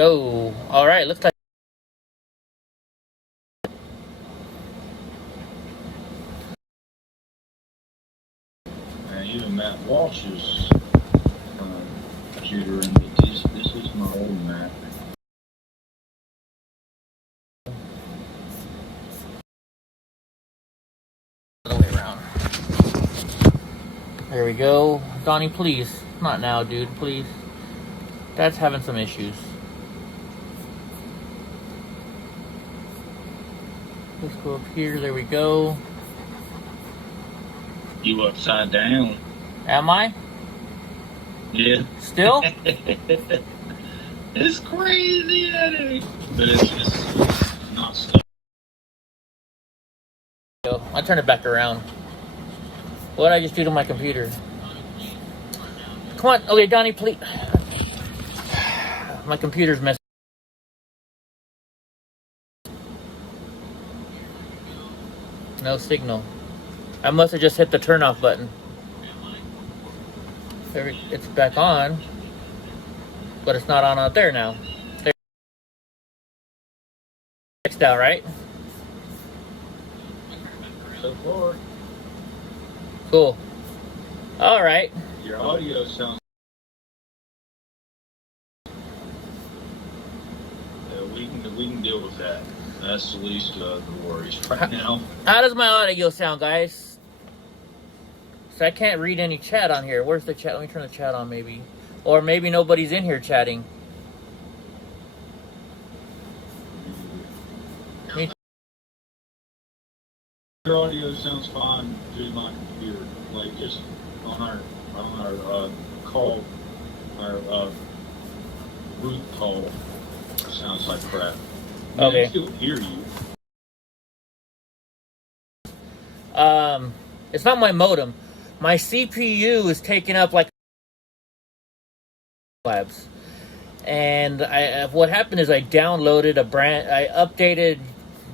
Go. All right, looks like. And even Matt Walsh's computer, and this is my old Mac. The way around. There we go. Donnie, please. Not now, dude, please. That's having some issues. Let's go up here. There we go. You upside down. Am I? Yeah. Still? It's crazy, Eddie. But it's just not stuck. I turn it back around. What did I just do to my computer? Come on. Okay, Donnie, please. My computer's messed. No signal. I must have just hit the turn off button. There, it's back on. But it's not on out there now. There. Fixed out, right? So far. Cool. All right. Your audio sounds. Yeah, we can deal with that. That's the least of the worries right now. How does my audio sound, guys? So I can't read any chat on here. Where's the chat? Let me turn the chat on, maybe. Or maybe nobody's in here chatting. Your audio sounds fine through my computer. Like just on our call, our root call, sounds like crap. Okay. I still hear you. It's not my modem. My CPU is taking up like labs. And what happened is I downloaded I updated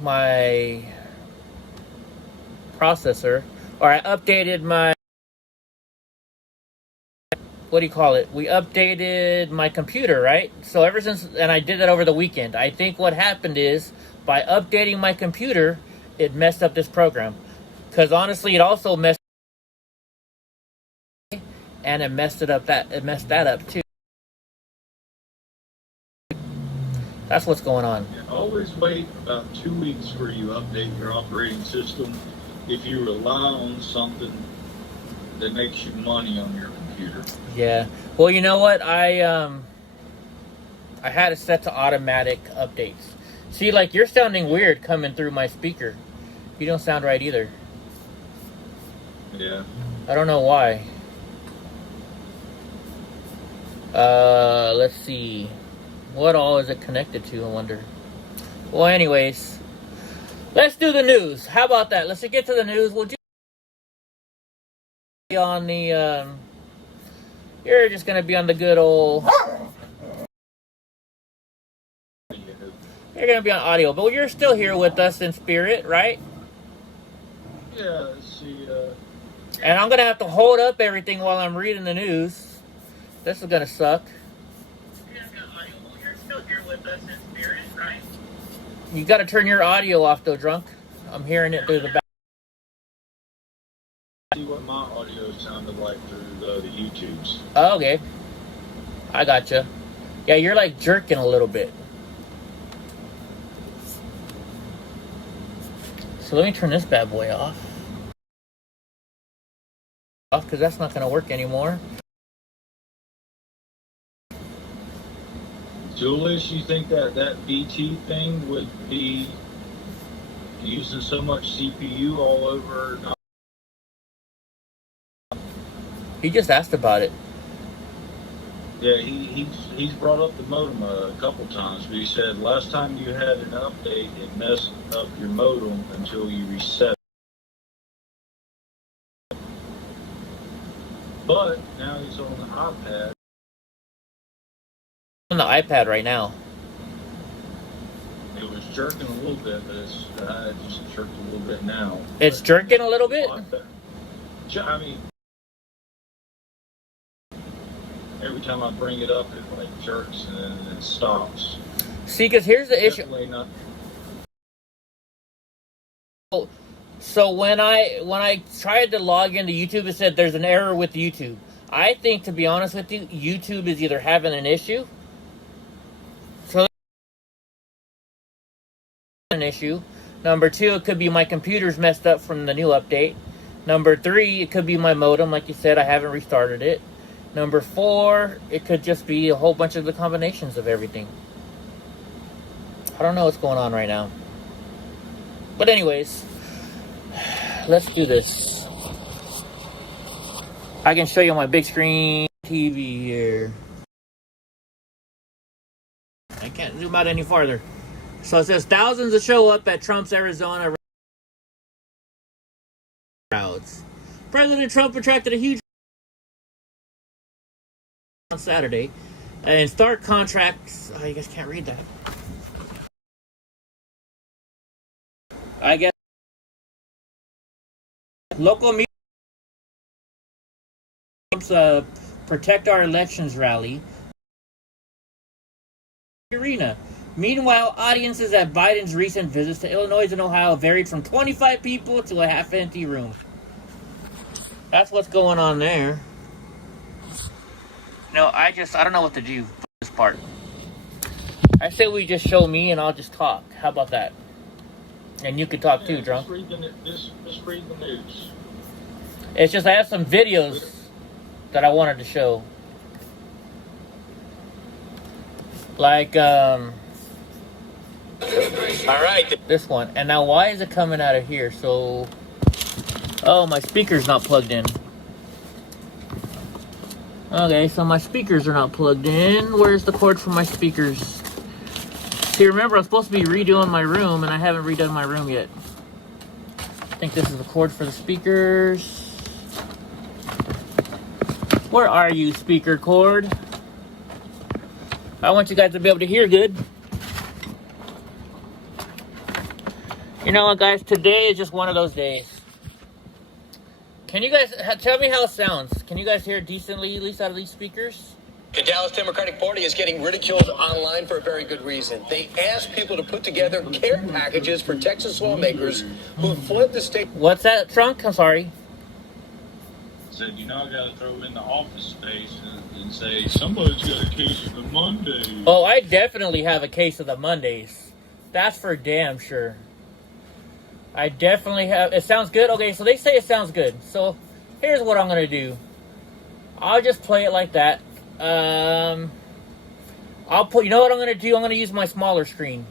my processor, or I updated my, what do you call it? We updated my computer, right? So ever since, and I did that over the weekend. I think what happened is by updating my computer, it messed up this program. Because honestly, it also messed, and it messed that up too. That's what's going on. Always wait about 2 weeks before you update your operating system if you rely on something that makes you money on your computer. Yeah. Well, you know what? I had it set to automatic updates. See, like, you're sounding weird coming through my speaker. You don't sound right either. Yeah. I don't know why. Let's see. What all is it connected to, I wonder? Well, anyways, let's do the news. How about that? Let's get to the news. We'll do on the, you're just going to be on the good old, you're going to be on audio, but you're still here with us in spirit, right? Yeah, let's see. And I'm going to have to hold up everything while I'm reading the news. This is going to suck. You're still here with us in spirit, right? You got to turn your audio off, though, drunk. I'm hearing it through the back. See what my audio sounded like through the YouTubes. Oh, okay. I gotcha. Yeah, you're like jerking a little bit. So let me turn this bad boy off. Because that's not going to work anymore. Julius, you think that BT thing would be using so much CPU all over? He just asked about it. Yeah, he's brought up the modem a couple times, but he said last time you had an update, it messed up your modem until you reset. But now he's on the iPad. On the iPad right now. It was jerking a little bit, but it's just jerked a little bit now. It's jerking a little bit? I mean, every time I bring it up, it like jerks and then it stops. See, because here's the issue. Definitely not. So when I tried to log into YouTube, it said there's an error with YouTube. I think, to be honest with you, YouTube is either having an issue. So an issue. Number 2, it could be my computer's messed up from the new update. Number 3, it could be my modem, like you said, I haven't restarted it. Number 4, it could just be a whole bunch of the combinations of everything. I don't know what's going on right now. But anyways, let's do this. I can show you my big screen TV here. I can't zoom out any farther. So it says thousands to show up at Trump's Arizona crowds. President Trump attracted a huge on Saturday. And stark contracts. Oh, you guys can't read that. I guess local media Trump's Protect Our Elections rally arena. Meanwhile, audiences at Biden's recent visits to Illinois and Ohio varied from 25 people to a half-empty room. That's what's going on there. No, I don't know what to do for this part. I say we just show me and I'll just talk. How about that? And you can talk too, Drunk. Just read the news. It's just I have some videos that I wanted to show. Like, all right, this one. And now why is it coming out of here? So, oh, my speaker's not plugged in. Okay, so my speakers are not plugged in. Where's the cord for my speakers? See, remember, I'm supposed to be redoing my room, and I haven't redone my room yet. I think this is the cord for the speakers. Where are you, speaker cord? I want you guys to be able to hear good. You know what, guys? Today is just one of those days. Can you guys tell me how it sounds? Can you guys hear it decently, at least out of these speakers? The Dallas Democratic Party is getting ridiculed online for a very good reason. They asked people to put together care packages for Texas lawmakers who fled the state. What's that, Trunk? I'm sorry. Said, I got to throw in the office space and say, somebody's got a case of the Mondays. Oh, I definitely have a case of the Mondays. That's for damn sure. I definitely have. It sounds good? Okay, so they say it sounds good. So here's what I'm going to do. I'll just play it like that. I'll put. You know what I'm going to do? I'm going to use my smaller screen.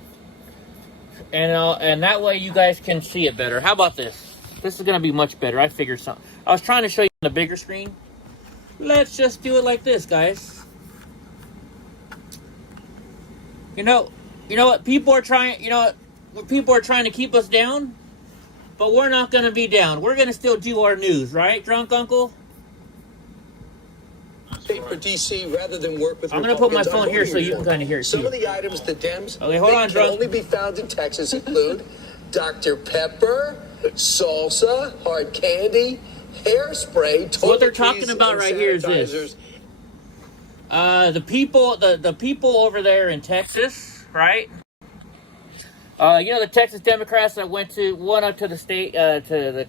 And that way you guys can see it better. How about this? This is going to be much better. I figured something. I was trying to show you on the bigger screen. Let's just do it like this, guys. You know what? People are trying to keep us down. But we're not going to be down. We're going to still do our news, right, Drunk Uncle? State for D.C. rather than work with. I'm going to put my phone here so you can kind of hear it too. Some of the items the Dems okay, hold on, can Drunk. only be found in Texas include Dr. Pepper, salsa, hard candy, hairspray. So what they're talking about right here is this. The people over there in Texas, right? The Texas Democrats that went up to the state, to the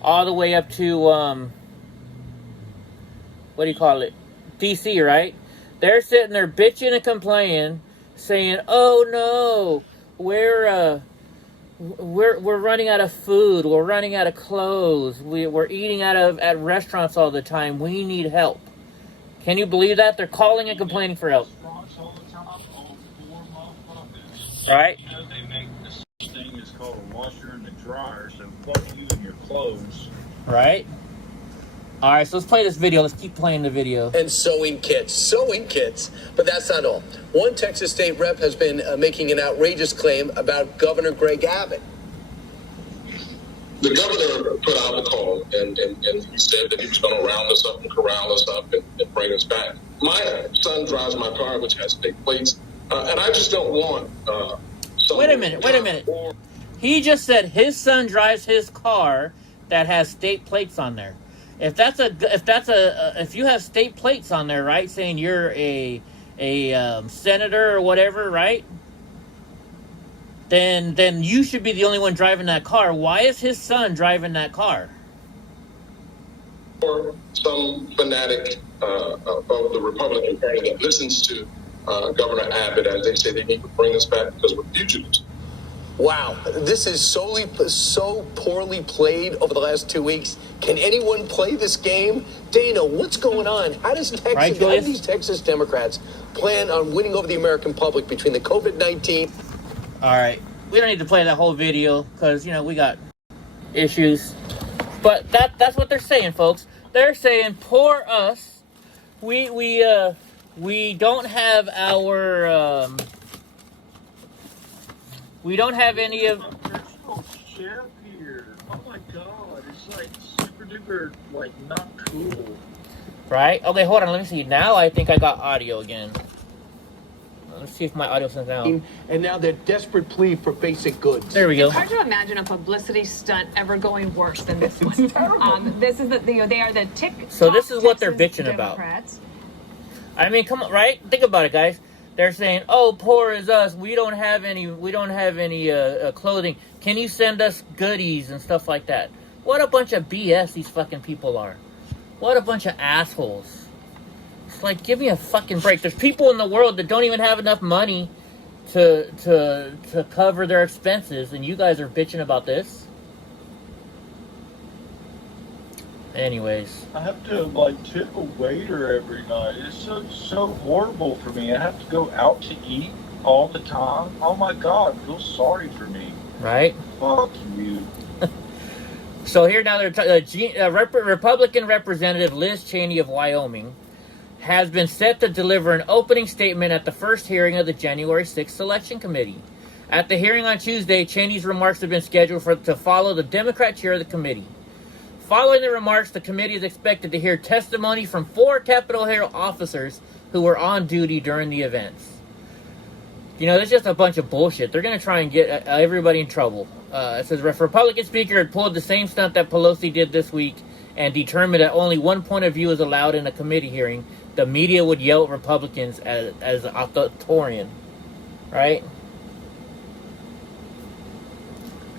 all the way up to, what do you call it? D.C., right? They're sitting there bitching and complaining, saying, "Oh no, we're running out of food. We're running out of clothes. We're eating at restaurants all the time. We need help." Can you believe that? They're calling and complaining for help. Right? They make this thing is called a washer and a dryer, so fuck you and your clothes. Right? Alright, so let's play this video. Let's keep playing the video. And sewing kits. But that's not all. One Texas state rep has been making an outrageous claim about Governor Greg Abbott. The governor put out a call, and he said that he was going to round us up and corral us up and bring us back. My son drives my car, which has state plates, and I just don't want... Wait a minute. He just said his son drives his car that has state plates on there. if you have state plates on there, right, saying you're a senator or whatever, right? Then you should be the only one driving that car. Why is his son driving that car? Or some fanatic of the Republican Party that listens to Governor Abbott as they say they need to bring us back because we're fugitives. Wow, this is so poorly played over the last 2 weeks. Can anyone play this game? Dana, what's going on? How do these Texas Democrats plan on winning over the American public between the COVID-19? All right, we don't need to play that whole video because we got issues. But that's what they're saying, folks. They're saying, poor us. We don't have our we don't have any of. There's no chef here. Oh my God, it's like super duper, like not cool. Right? Okay, hold on. Let me see. Now I think I got audio again. Let's see if my audio sends out. And now their desperate plea for basic goods. There we go. It's hard to imagine a publicity stunt ever going worse than this one. This is they are the TikTok. So this is what they're Texas bitching about. Democrats. I mean, come on, right? Think about it, guys. They're saying, "Oh, poor is us. We don't have any. Clothing. Can you send us goodies and stuff like that?" What a bunch of BS these fucking people are. What a bunch of assholes. It's like, give me a fucking break. There's people in the world that don't even have enough money to cover their expenses, and you guys are bitching about this. Anyways, I have to tip a waiter every night. It's so horrible for me. I have to go out to eat all the time. Oh my God, feel sorry for me. right? Fuck you. So here now, Republican Representative Liz Cheney of Wyoming has been set to deliver an opening statement at the first hearing of the January 6th Selection Committee. At the hearing on Tuesday, Cheney's remarks have been scheduled to follow the Democrat chair of the committee. Following the remarks, the committee is expected to hear testimony from 4 Capitol Hill officers who were on duty during the events. There's just a bunch of bullshit. They're going to try and get everybody in trouble. It says, Republican Speaker had pulled the same stunt that Pelosi did this week and determined that only one point of view is allowed in a committee hearing. The media would yell at Republicans as authoritarian. Right?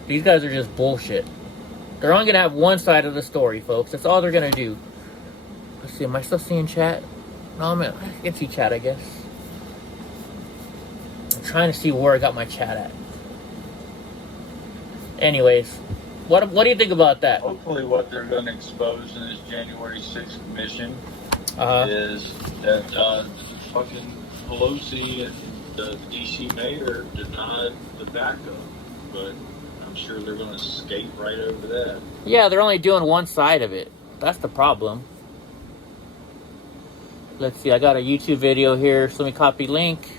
These guys are just bullshit. They're only going to have one side of the story, folks. That's all they're going to do. Let's see. Am I still seeing chat? No, I can see chat, I guess. I'm trying to see where I got my chat at. Anyways, what do you think about that? Hopefully what they're going to expose in this January 6th commission is that fucking Pelosi and the D.C. mayor denied the backup. But I'm sure they're going to skate right over that. Yeah, they're only doing one side of it. That's the problem. Let's see. I got a YouTube video here. So let me copy link.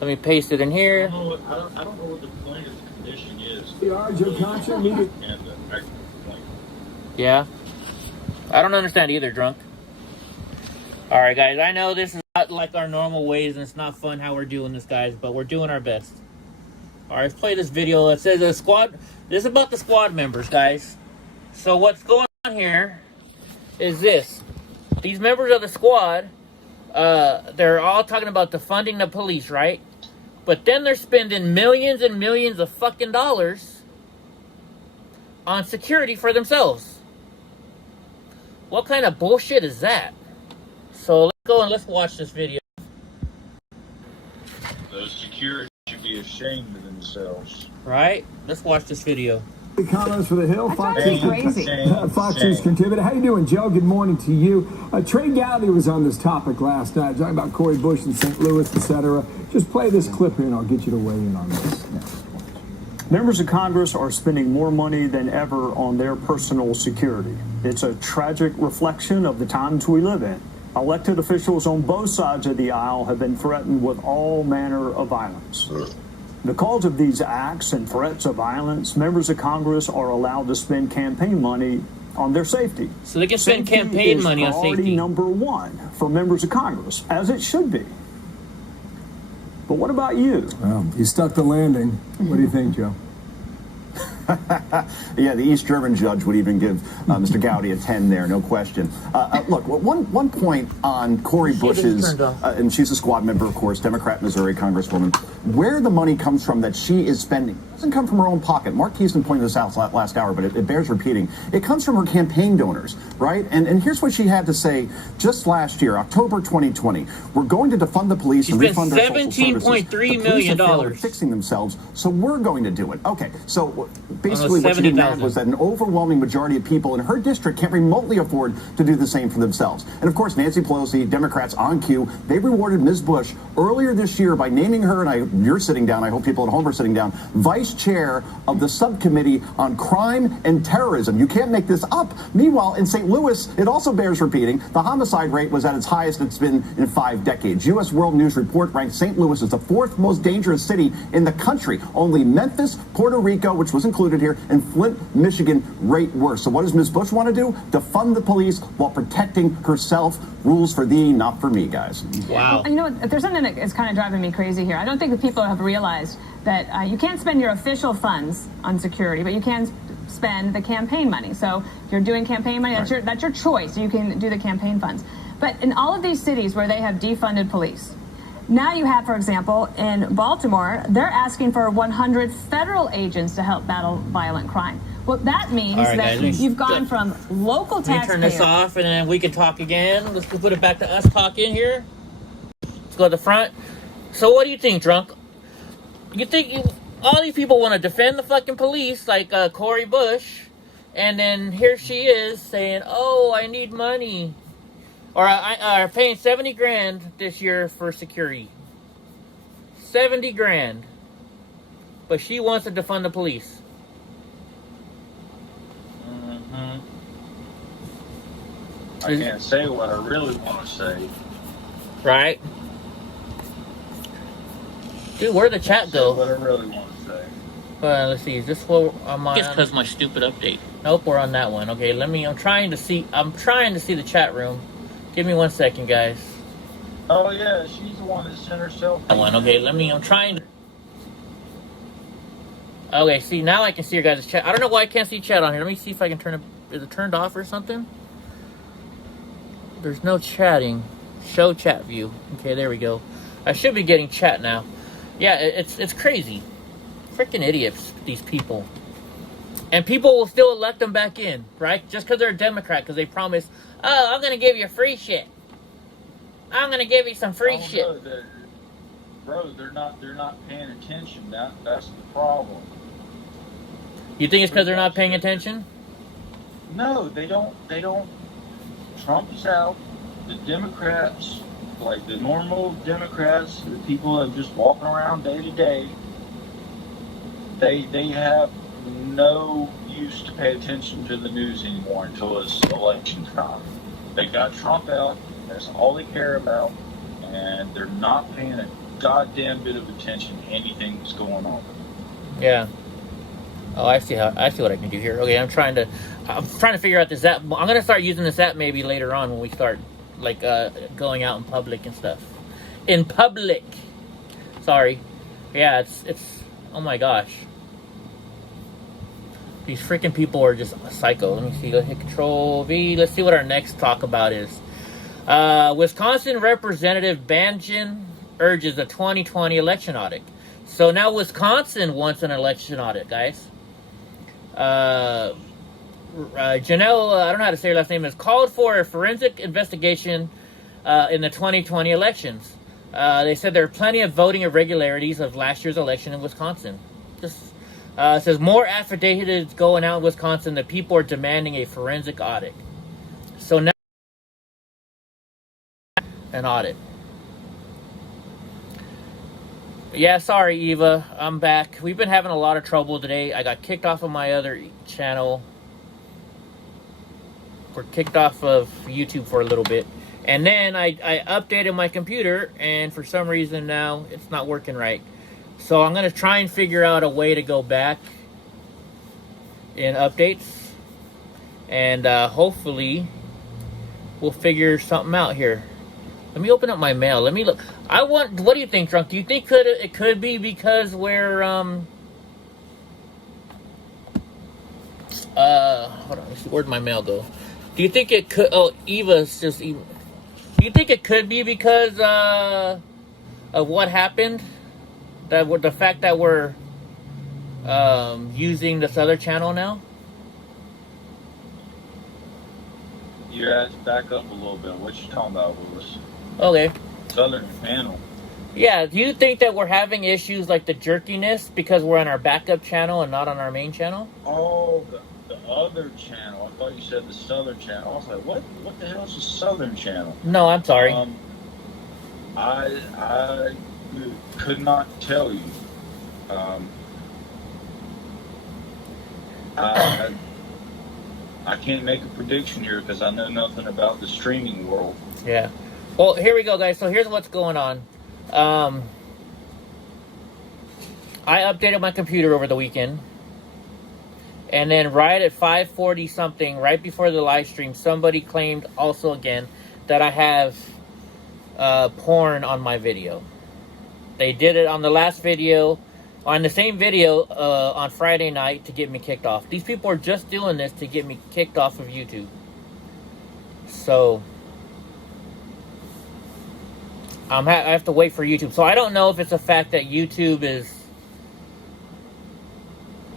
Let me paste it in here. I don't know what the point of the commission is. Yeah. I don't understand either, drunk. All right, guys. I know this is not like our normal ways, and it's not fun how we're doing this, guys, but we're doing our best. All right, let's play this video. It says a squad. This is about the squad members, guys. So what's going on here is this. These members of the squad, they're all talking about defunding the police, right? But then they're spending millions and millions of fucking dollars on security for themselves. What kind of bullshit is that? So let's go and let's watch this video. Those security should be ashamed of themselves. Right? Let's watch this video. Comments for the Hill. Fox Fox News contributor. How you doing, Joe? Good morning to you. Trey Gowdy was on this topic last night, talking about Cori Bush in St. Louis, etc. Just play this clip here, and I'll get you to weigh in on this. Members of Congress are spending more money than ever on their personal security. It's a tragic reflection of the times we live in. Elected officials on both sides of the aisle have been threatened with all manner of violence. Because of these acts and threats of violence, members of Congress are allowed to spend campaign money on their safety. So they can spend campaign money on safety. Priority number one for members of Congress, as it should be. But what about you? Well, you stuck the landing. What do you think, Joe? Yeah, the East German judge would even give Mr. Gowdy a 10 there, no question. Look, one point on Cori Bush's, and she's a squad member, of course, Democrat Missouri Congresswoman, where the money comes from that she is spending doesn't come from her own pocket. Mark Keeston pointed this out last hour, but it bears repeating. It comes from her campaign donors, right? And here's what she had to say just last year, October 2020. We're going to defund the police and refund their social services. $17.3 million Fixing themselves, so we're going to do it. Okay, so basically what she did mad was that an overwhelming majority of people in her district can't remotely afford to do the same for themselves. And of course, Nancy Pelosi, Democrats on cue, they rewarded Ms. Bush earlier this year by naming her, and you're sitting down, I hope people at home are sitting down, vice chair of the subcommittee on crime and terrorism. You can't make this up. Meanwhile, in St. Louis, it also bears repeating, the homicide rate was at its highest it's been in 5 decades. U.S. World News Report ranked St. Louis as the 4th most dangerous city in the country. Only Memphis, Puerto Rico, which was included here, and Flint, Michigan rate worse. So what does Ms. Bush want to do? Defund the police while protecting herself. Rules for thee, not for me, guys. Wow. You know what? There's something that is kind of driving me crazy here. I don't think that people have realized that you can't spend your official funds on security, but you can spend the campaign money. So if you're doing campaign money, that's your choice. You can do the campaign funds. But in all of these cities where they have defunded police, now you have, for example, in Baltimore, they're asking for 100 federal agents to help battle violent crime. Well, that means that you've gone from local taxpayers... Turn this off, and then we can talk again. Let's put it back to us talking here. Let's go to the front. So what do you think, Drunk? You think all these people want to defend the fucking police, like Cori Bush, and then here she is saying, oh, I need money. Or I'm paying 70 grand this year for security. 70 grand. But she wants to defund the police. I can't say what I really want to say. Right? Dude, where'd the chat go? What I really want to say. Let's see. Is this what I'm on? It's because my stupid update. Nope, we're on that one. Okay, I'm trying to see the chat room. Give me 1 second, guys. Oh yeah, she's the one that sent herself. That one. Okay, I'm trying. Okay, see, now I can see your guys' chat. I don't know why I can't see chat on here. Let me see if I can turn it. Is it turned off or something? There's no chatting. Show chat view. Okay, there we go. I should be getting chat now. Yeah, it's crazy. Freaking idiots, these people. And people will still elect them back in, right? Just because they're a Democrat, because they promise, oh, I'm going to give you free shit. I'm going to give you some free shit. Bro, they're not paying attention. That's the problem. You think it's because they're not paying attention? No, they don't. Trump is out. The Democrats, like the normal Democrats, the people that are just walking around day to day, they have no use to pay attention to the news anymore until it's election time. They got Trump out. That's all they care about, and they're not paying a goddamn bit of attention to anything that's going on. Yeah. Oh, I see what I can do here. Okay, I'm trying to figure out this app. I'm gonna start using this app maybe later on when we start like going out in public and stuff. In public. Sorry. Yeah, it's. Oh my gosh. These freaking people are just psycho. Let me see. Let's hit Control V. Let's see what our next talk about is. Wisconsin Representative Banjan urges a 2020 election audit. So now Wisconsin wants an election audit, guys. Janelle, I don't know how to say her last name, has called for a forensic investigation in the 2020 elections. They said there are plenty of voting irregularities of last year's election in Wisconsin. Just it says more affidavits going out in Wisconsin that people are demanding a forensic audit. So now an audit. Yeah, sorry, Eva. I'm back. We've been having a lot of trouble today. I got kicked off of my other channel. We're kicked off of YouTube for a little bit. And then I updated my computer, and for some reason now it's not working right. So I'm going to try and figure out a way to go back in updates. And hopefully we'll figure something out here. Let me open up my mail. Let me look. What do you think, Drunk? Do you think it could be because we're Hold on, let's see, where'd my mail go? Do you think it could? Oh, Eva's just. Do you think it could be because of what happened? That the fact that we're using this other channel now. You guys back up a little bit. What you talking about, Lewis? Okay. Southern channel. Yeah. Do you think that we're having issues like the jerkiness because we're on our backup channel and not on our main channel? Oh, the other channel. I thought you said the Southern channel. I was like, what the hell is the Southern channel? No, I'm sorry. I could not tell you. I can't make a prediction here because I know nothing about the streaming world. Yeah. Well, here we go, guys. So here's what's going on. I updated my computer over the weekend. And then right at 5:40 something, right before the live stream, somebody claimed also again that I have porn on my video. They did it on the last video, on the same video on Friday night to get me kicked off. These people are just doing this to get me kicked off of YouTube. So I have to wait for YouTube. So I don't know if it's a fact that YouTube is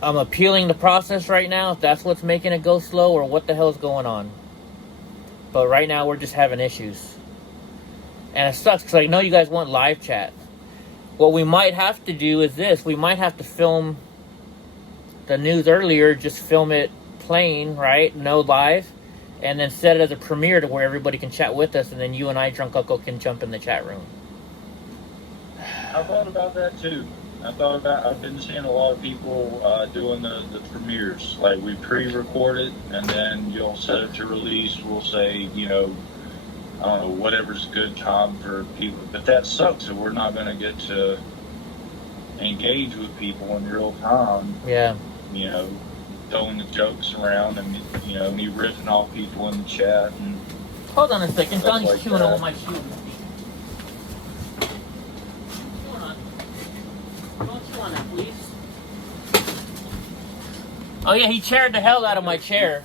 appealing the process right now, if that's what's making it go slow, or what the hell is going on. But right now we're just having issues. And it sucks because I know you guys want live chat. What we might have to do is this. We might have to film the news earlier, just film it plain, right? No live. And then set it as a premiere to where everybody can chat with us, and then you and I, Drunk Uncle, can jump in the chat room. I thought about that too. I've been seeing a lot of people doing the premieres. Like, we pre-record it, and then you'll set it to release. We'll say, you know, I don't know, whatever's a good time for people. But that sucks that we're not going to get to engage with people in real time. Yeah. You know, throwing the jokes around and, you know, me ripping off people in the chat. And hold on a second. Donnie's like chewing that. on my shoe. Hold on. Don't chew on that, please. Oh, yeah, he chaired the hell out of my chair.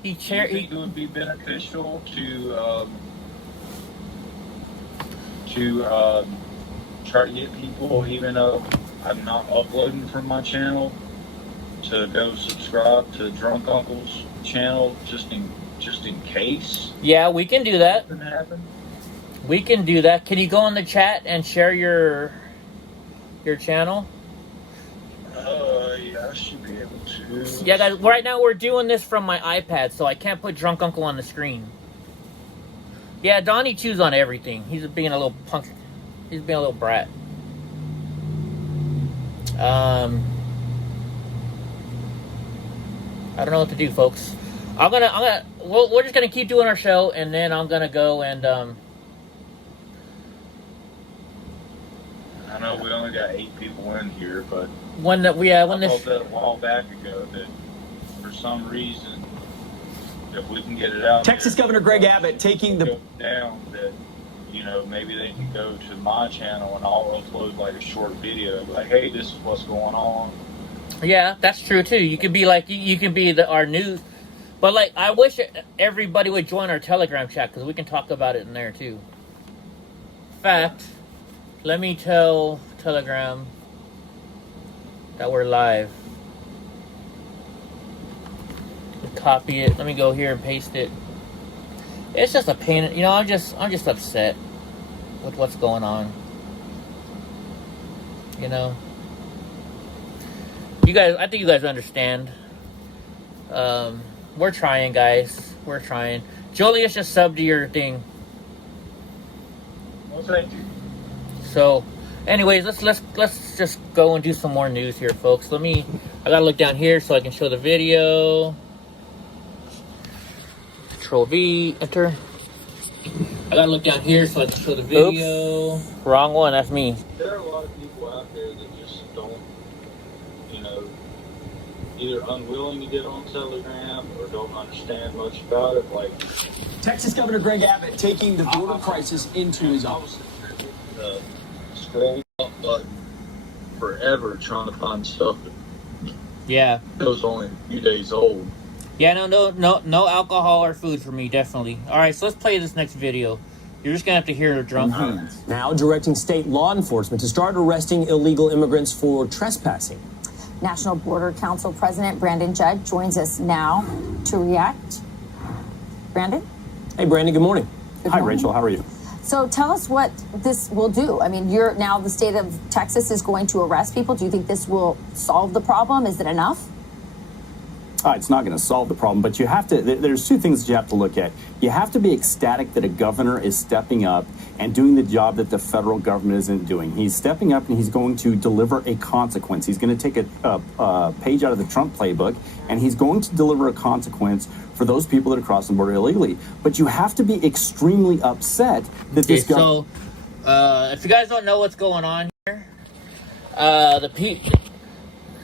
Do you think it would be beneficial to try to get people, even though I'm not uploading from my channel, to go subscribe to Drunk Uncle's channel just in case? Yeah, we can do that. Something happen? We can do that. Can you go in the chat and share your channel? Yeah, I should be able to. Yeah, guys, right now we're doing this from my iPad, so I can't put Drunk Uncle on the screen. Yeah, Donnie chews on everything. He's being a little punk. He's being a little brat. I don't know what to do, folks. We're just gonna keep doing our show, and then I'm gonna go and I know we only got 8 people in here, but I thought that a while back ago that for some reason, if we can get it out, Texas Governor Greg Abbott taking the down that, you know, maybe they can go to my channel and I'll upload like a short video, like, hey, this is what's going on. Yeah, that's true too. You could be like you can be our news, but like I wish everybody would join our Telegram chat because we can talk about it in there too. In fact, let me tell Telegram that we're live. Copy it. Let me go here and paste it. It's just a pain. You know, I'm just upset with what's going on. You know, I think you guys understand. We're trying, guys. We're trying. Julius just subbed to your thing. Well, thank you. So, anyways, let's just go and do some more news here, folks. I gotta look down here so I can show the video. Control V, enter. I gotta look down here so I can show the video. Oops. Wrong one, that's me. There are a lot of people out there that just don't, you know, either unwilling to get on Telegram or don't understand much about it. Like Texas Governor Greg Abbott taking the border crisis into his office. Scroll up button forever trying to find stuff Yeah. It was only a few days old. Yeah, no alcohol or food for me, definitely. All right, so let's play this next video. You're just gonna have to hear a drunk man. Now directing state law enforcement to start arresting illegal immigrants for trespassing. National Border Council President Brandon Judd joins us now to react. Brandon? Hey, Brandon, good morning. Hi, Rachel. How are you? So tell us what this will do. I mean, now the state of Texas is going to arrest people. Do you think this will solve the problem? Is it enough? It's not going to solve the problem, but you have to. There's two things that you have to look at. You have to be ecstatic that a governor is stepping up and doing the job that the federal government isn't doing. He's stepping up and he's going to deliver a consequence. He's going to take a page out of the Trump playbook, and he's going to deliver a consequence for those people that are crossing the border illegally. But you have to be extremely upset that this government. So, if you guys don't know what's going on here,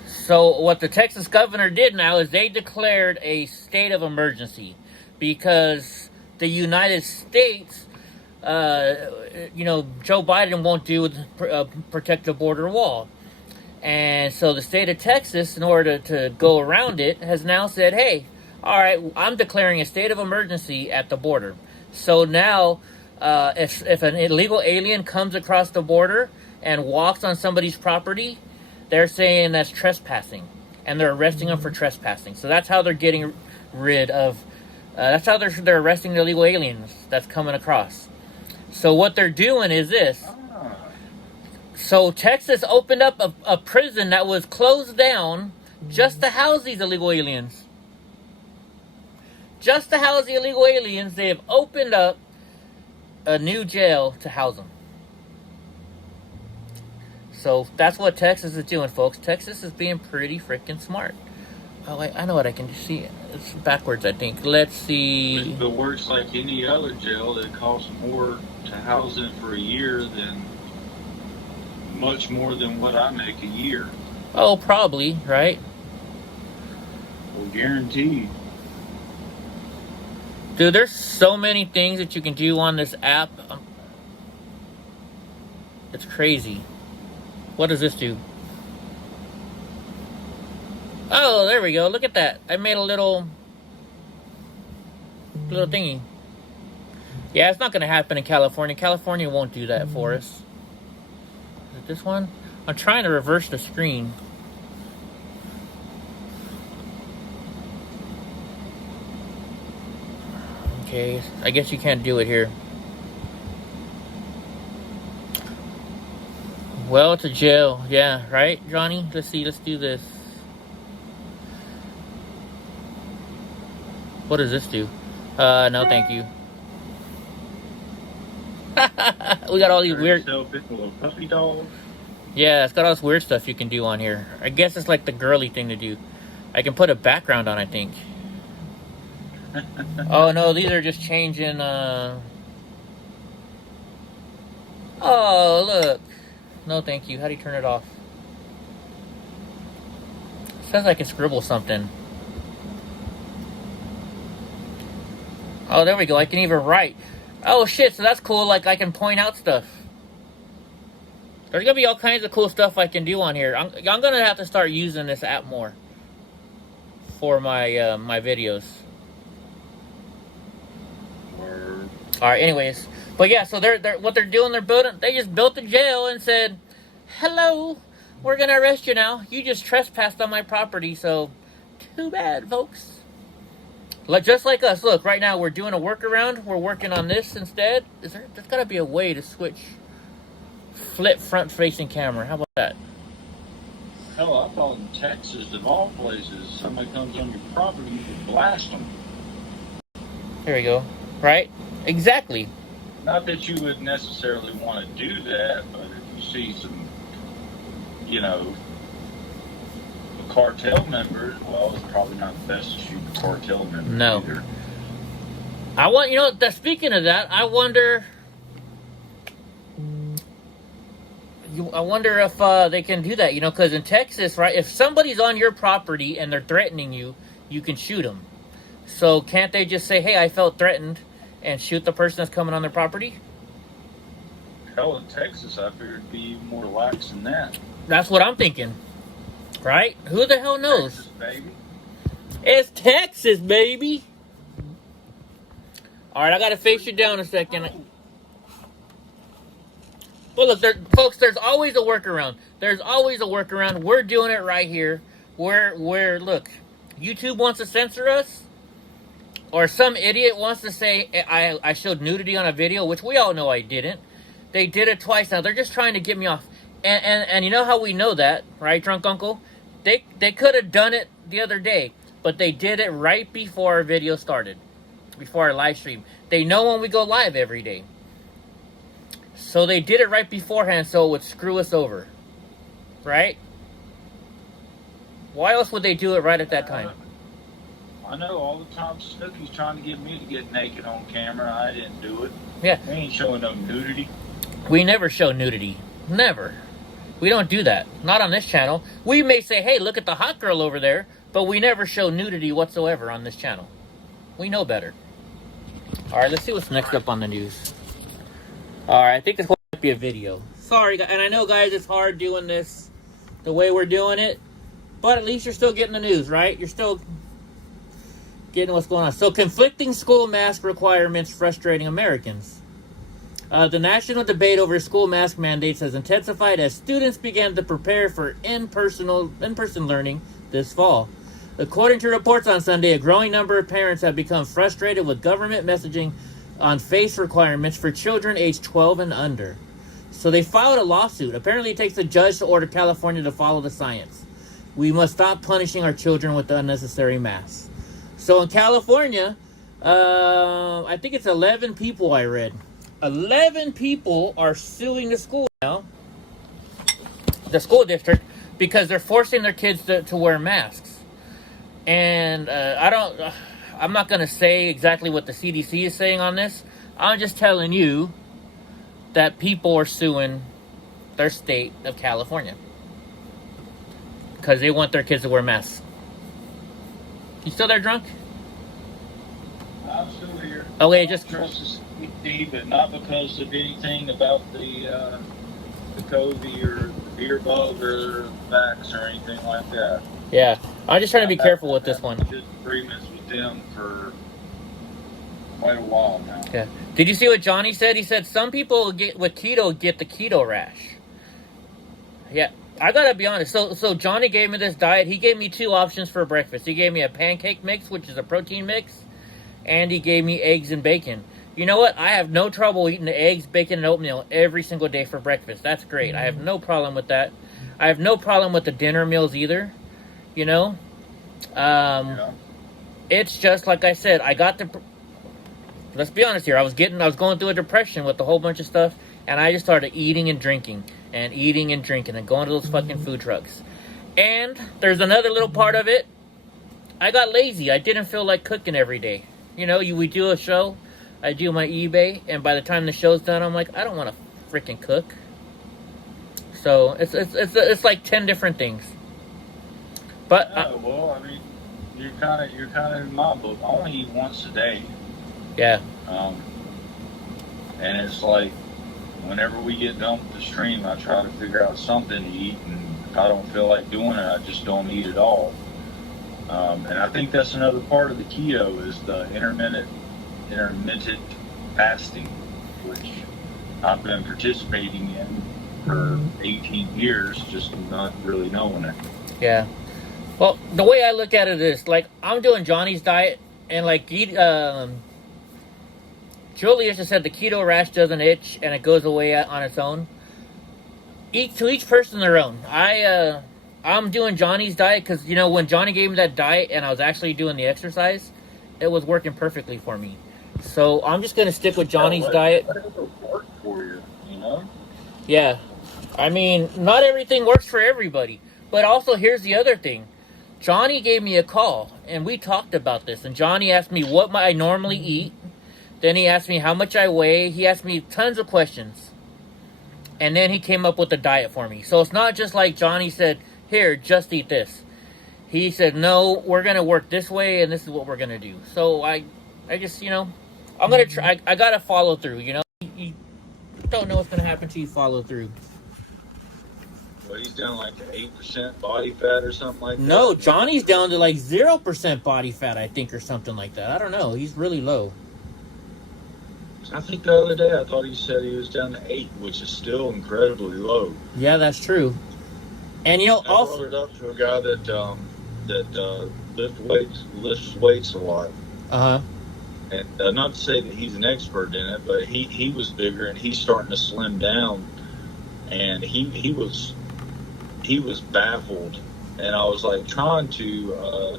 So what the Texas governor did now is they declared a state of emergency because the United States, Joe Biden won't do protect the border wall. And so the state of Texas, in order to go around it, has now said, hey, all right, I'm declaring a state of emergency at the border. So now if an illegal alien comes across the border and walks on somebody's property, they're saying that's trespassing, and they're arresting them for trespassing. So that's how they're getting rid of. That's how they're arresting the illegal aliens that's coming across. So what they're doing is this. So Texas opened up a prison that was closed down just to house these illegal aliens. Just to house the illegal aliens, they have opened up a new jail to house them. So that's what Texas is doing, folks. Texas is being pretty freaking smart. Oh, wait, I know what I can see. It's backwards, I think. Let's see. If it works like any other jail, it costs more to house them for a year than much more than what I make a year. Oh, probably, right? Well, guaranteed. Dude, there's so many things that you can do on this app. It's crazy. What does this do? Oh, there we go. Look at that. I made a little thingy. Yeah, it's not going to happen in California. California won't do that for us. Is it this one? I'm trying to reverse the screen. Okay, I guess you can't do it here. Well, it's a jail. Yeah, right, Johnny? Let's see. Let's do this. What does this do? No, thank you. We got all these weird... Puppy dog. Yeah, it's got all this weird stuff you can do on here. I guess it's like the girly thing to do. I can put a background on, I think. Oh, no, these are just changing... Oh, look. No, thank you. How do you turn it off? It says I can scribble something. Oh, there we go. I can even write. Oh, shit. So that's cool. Like, I can point out stuff. There's going to be all kinds of cool stuff I can do on here. I'm going to have to start using this app more for my my videos. Word. All right, anyways. But yeah, so they're what they're doing, they just built a jail and said, hello, we're going to arrest you now. You just trespassed on my property, so too bad, folks. Just like us. Look, right now we're doing a workaround. We're working on this instead. There's got to be a way to switch flip front-facing camera. How about that? Hell, I thought in Texas, of all places, somebody comes on your property, you can blast them. There we go. Right? Exactly. Not that you would necessarily want to do that, but if you see some, cartel members, well, it's probably not the best to shoot the cartel members either. Speaking of that, I wonder if they can do that, because in Texas, right, if somebody's on your property and they're threatening you, you can shoot them. So can't they just say, hey, I felt threatened, and shoot the person that's coming on their property? Hell, in Texas, I figured it'd be even more lax than that. That's what I'm thinking. Right? Who the hell knows? Texas, baby. It's Texas, baby. All right, I gotta face you down a second. Well, look, folks, there's always a workaround. There's always a workaround. We're doing it right here. Look, YouTube wants to censor us, or some idiot wants to say I showed nudity on a video, which we all know I didn't. They did it twice now. They're just trying to get me off. And you know how we know that, right, Drunk Uncle? They could have done it the other day, but they did it right before our video started, before our live stream. They know when we go live every day. So they did it right beforehand so it would screw us over. Right? Why else would they do it right at that time? I know all the time Snooki's trying to get me to get naked on camera. I didn't do it. Yeah. We ain't showing no nudity. We never show nudity. Never. We don't do that. Not on this channel. We may say, hey, look at the hot girl over there, but we never show nudity whatsoever on this channel. We know better. All right, let's see what's next up on the news. All right, I think this might be a video. Sorry, and I know, guys, it's hard doing this the way we're doing it, but at least you're still getting the news, right? You're still getting what's going on. So, conflicting school mask requirements frustrating Americans. The national debate over school mask mandates has intensified as students began to prepare for in-person learning this fall. According to reports on Sunday, a growing number of parents have become frustrated with government messaging on face requirements for children aged 12 and under. So they filed a lawsuit. Apparently it takes a judge to order California to follow the science. We must stop punishing our children with unnecessary masks. So in California, I think it's 11 people I read. 11 people are suing the school now, the school district, because they're forcing their kids to wear masks. And I'm not going to say exactly what the CDC is saying on this. I'm just telling you that people are suing their state of California because they want their kids to wear masks. You still there, Drunk? I'm still here. Okay, just trust the but not because of anything about the COVID or the beer bug or vax or anything like that. Yeah, I'm just trying to be careful with this one. Good agreements with them for quite a while now. Yeah. Did you see what Johnny said? He said some people with keto get the keto rash. Yeah, I gotta be honest. So Johnny gave me this diet. He gave me two options for breakfast. He gave me a pancake mix, which is a protein mix, and he gave me eggs and bacon. You know what? I have no trouble eating the eggs, bacon, and oatmeal every single day for breakfast. That's great. I have no problem with that. I have no problem with the dinner meals either. You know? It's just like I said, let's be honest here. I was going through a depression with a whole bunch of stuff, and I just started eating and drinking and going to those fucking food trucks. And there's another little part of it. I got lazy. I didn't feel like cooking every day. You know, we do a show. I do my eBay, and by the time the show's done, I'm like, I don't want to freaking cook. So it's like 10 different things. But well, I mean, you're kind of in my book. I only eat once a day. Yeah. And it's like whenever we get done with the stream, I try to figure out something to eat, and if I don't feel like doing it, I just don't eat at all. And I think that's another part of the keto is the intermittent fasting, which I've been participating in for 18 years, just not really knowing it. Yeah. Well, the way I look at it is, like, I'm doing Johnny's diet, and, like, Julius just said the keto rash doesn't itch, and it goes away on its own. To each person their own. I'm doing Johnny's diet because, you know, when Johnny gave me that diet and I was actually doing the exercise, it was working perfectly for me. So I'm just going to stick with Johnny's diet. Work for you, you know? Yeah. I mean, not everything works for everybody. But also, here's the other thing. Johnny gave me a call, and we talked about this. And Johnny asked me what I normally eat. Then he asked me how much I weigh. He asked me tons of questions. And then he came up with a diet for me. So it's not just like Johnny said, here, just eat this. He said, no, we're going to work this way, and this is what we're going to do. So I just, you know, I'm going to try. I got to follow through, you know. You don't know what's going to happen till you follow through. But he's down like to 8% body fat or something like that. No, Johnny's down to like 0% body fat, I think, or something like that. I don't know. He's really low. I think the other day I thought he said he was down to 8, which is still incredibly low. Yeah, that's true. And I brought it up to a guy that lifts weights a lot. Uh-huh. And not to say that he's an expert in it, but he was bigger and he's starting to slim down, and he was baffled, and I was like trying to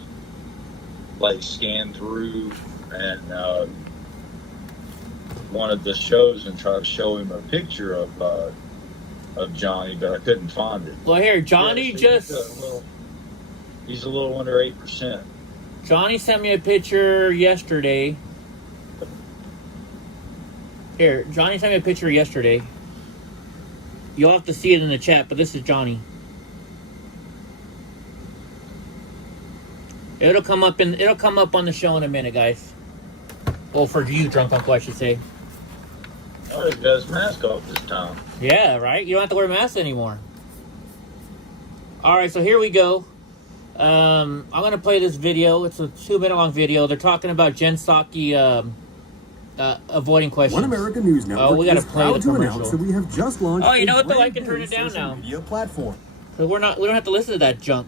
like scan through and one of the shows and try to show him a picture of Johnny, but I couldn't find it. Well, here, Johnny he's a little under 8%. Johnny sent me a picture yesterday. Here, Johnny sent me a picture yesterday. You'll have to see it in the chat, but this is Johnny. It'll come up on the show in a minute, guys. Well, for you, Drunk Uncle, I should say. Oh, he got his mask off this time. Yeah, right? You don't have to wear masks anymore. Alright, so here we go. I'm going to play this video. It's a 2-minute long video. They're talking about Jen Psaki avoiding questions. One American News Network we gotta is play proud the to commercial. announce that we have just launched. Oh, you know what though? I can turn it down now. Media platform. So we don't have to listen to that junk.